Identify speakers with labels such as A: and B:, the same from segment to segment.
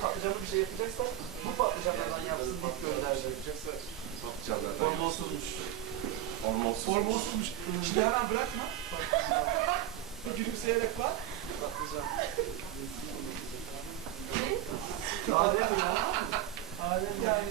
A: patlıcanlı bir şey yapacaksak bu patlıcanlardan yapsın deyip gönderdi.
B: Patlıcanlardan
A: Hormonsuzmuş.
B: Hormonsuz.
A: Hormonsuzmuş. Şimdi hemen bırakma. Bir gülümseyerek bak. Patlıcan. Adem ya. Adem yani.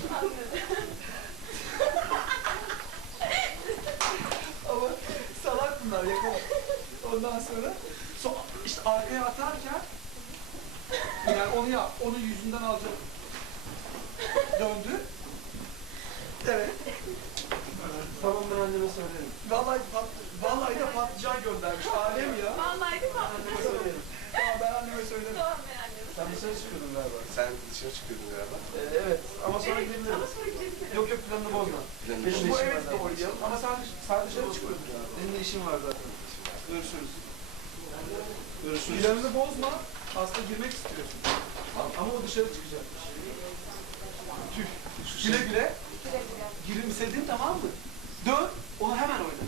A: Ama salak bunlar yakala. Ondan sonra işte arkaya atarken yani onu yap, onu yüzünden alacak. Döndü. Evet.
B: Tamam ben anneme söylerim.
A: Vallahi de patlıcan göndermiş. Alem ya.
C: Vallahi de patlıcan.
A: Söylerim. Tamam ben anneme söylerim.
C: Tamam ben anneme.
B: Sen dışarı çıkıyordun galiba. Sen dışarı çıkıyordun galiba.
A: Evet ama sonra
C: Evet,
A: gidebilirim.
C: ama sonra gidebilirim.
A: Yok yok planını bozma.
B: Planını
A: Benim
B: bozma.
A: bu evet de oynayalım ama sen dışarı çıkıyordun. Senin de işin var zaten. Görüşürüz.
B: Görüşürüz.
A: Planını bozma. Aslında girmek istiyorsun. Ama o dışarı çıkacak. Tüh. Güle güle.
C: Güle güle.
A: Gülümsedin tamam mı? Dön. Onu hemen oyna.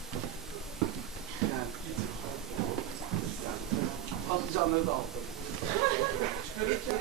A: Yani git. Yani, patlıcanları da al tabii. Çıkarırken.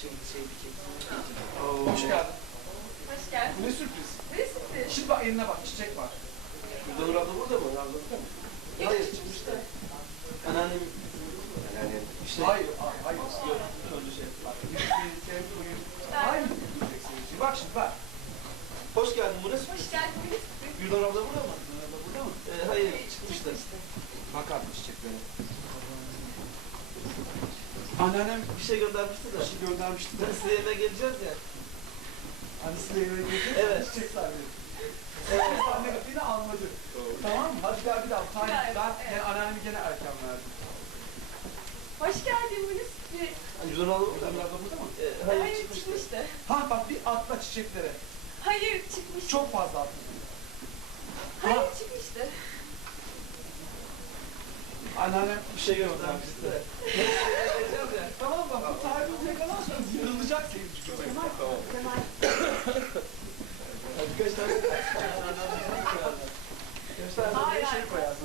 A: Hoş geldin.
C: Hoş geldin.
A: Bu ne sürpriz.
C: Ne sürpriz?
A: Şimdi bak eline bak çiçek var.
B: Nur abla burada mı? Nur abla burada mı?
C: Yok,
A: Hayır
C: çıkmış
A: çıkmıştı.
C: da.
B: Anneannem. Yani işte.
A: Hayır, hayır. Yok, önce şey. Bak, hayır. Bak şimdi bak.
B: Hoş geldin. Bu ne?
C: Hoş geldin. Ne sürpriz?
B: Güldan abla burada mı?
A: Bunlar da burada mı?
B: Hayır çıkmıştı.
A: Bak abi çiçeklere. Anneannem
B: Bir şey göndermişti
A: bir
B: da.
A: şey göndermişti de.
B: Biz size yemeğe geleceğiz ya.
A: Annesiyle eve gelecek.
B: Evet.
A: Çiçek sahibi. Evet. Anne beni almadı. Tamam mı? Hadi gel bir daha.
C: Bir daha,
A: Ben
C: evet.
A: yani anneannemi gene erken verdim.
C: Hoş geldin. Bu ne sürpriz?
B: Güldan abla burada
A: Bunlar
B: mı?
A: da burada mı?
B: Hayır çıkmıştı.
C: çıkmıştı.
A: Ha bak bir atla çiçeklere.
C: Hayır çıkmıştı.
A: Çok fazla atla.
C: Hayır çıkmıştı.
A: Anneannem
B: Bir şey göndermişti de.
A: geleceğiz ya. Tamam bak bu tarihimizi yakalarsanız yarılacak senin çünkü.
C: Kemal. Kemal.
A: Birkaç tane
C: Hayır,
A: şey
C: hayır,
A: koyarsın.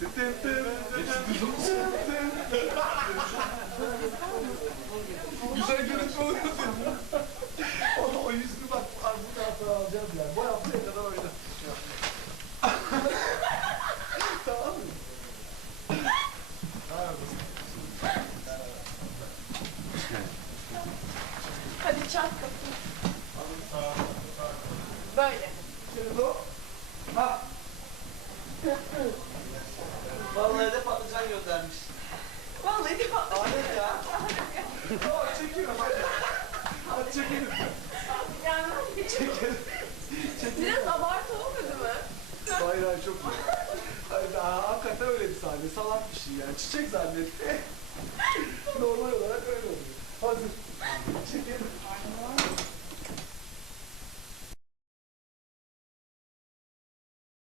A: Güzel görüntü oluyor senin. O yüzünü bak bu hafta alacağız yani. Bu haftaya kadar oyna. Tamam mı?
C: Hadi çat kapıyı. Böyle.
A: Şimdi o. Ha.
B: Vallahi de patlıcan göndermiş.
C: Vallahi de patlıcan.
B: Adet ya.
A: Tamam çekiyorum hadi. Hadi çekelim.
C: Gelmez.
A: Çekelim.
C: Biraz abartı olmadı mı?
A: Hayır hayır çok iyi. Hayır, hakikaten öyle bir sahne. Salak bir şey yani. Çiçek zannetti. Normal olarak öyle oluyor. Hazır. Çekelim.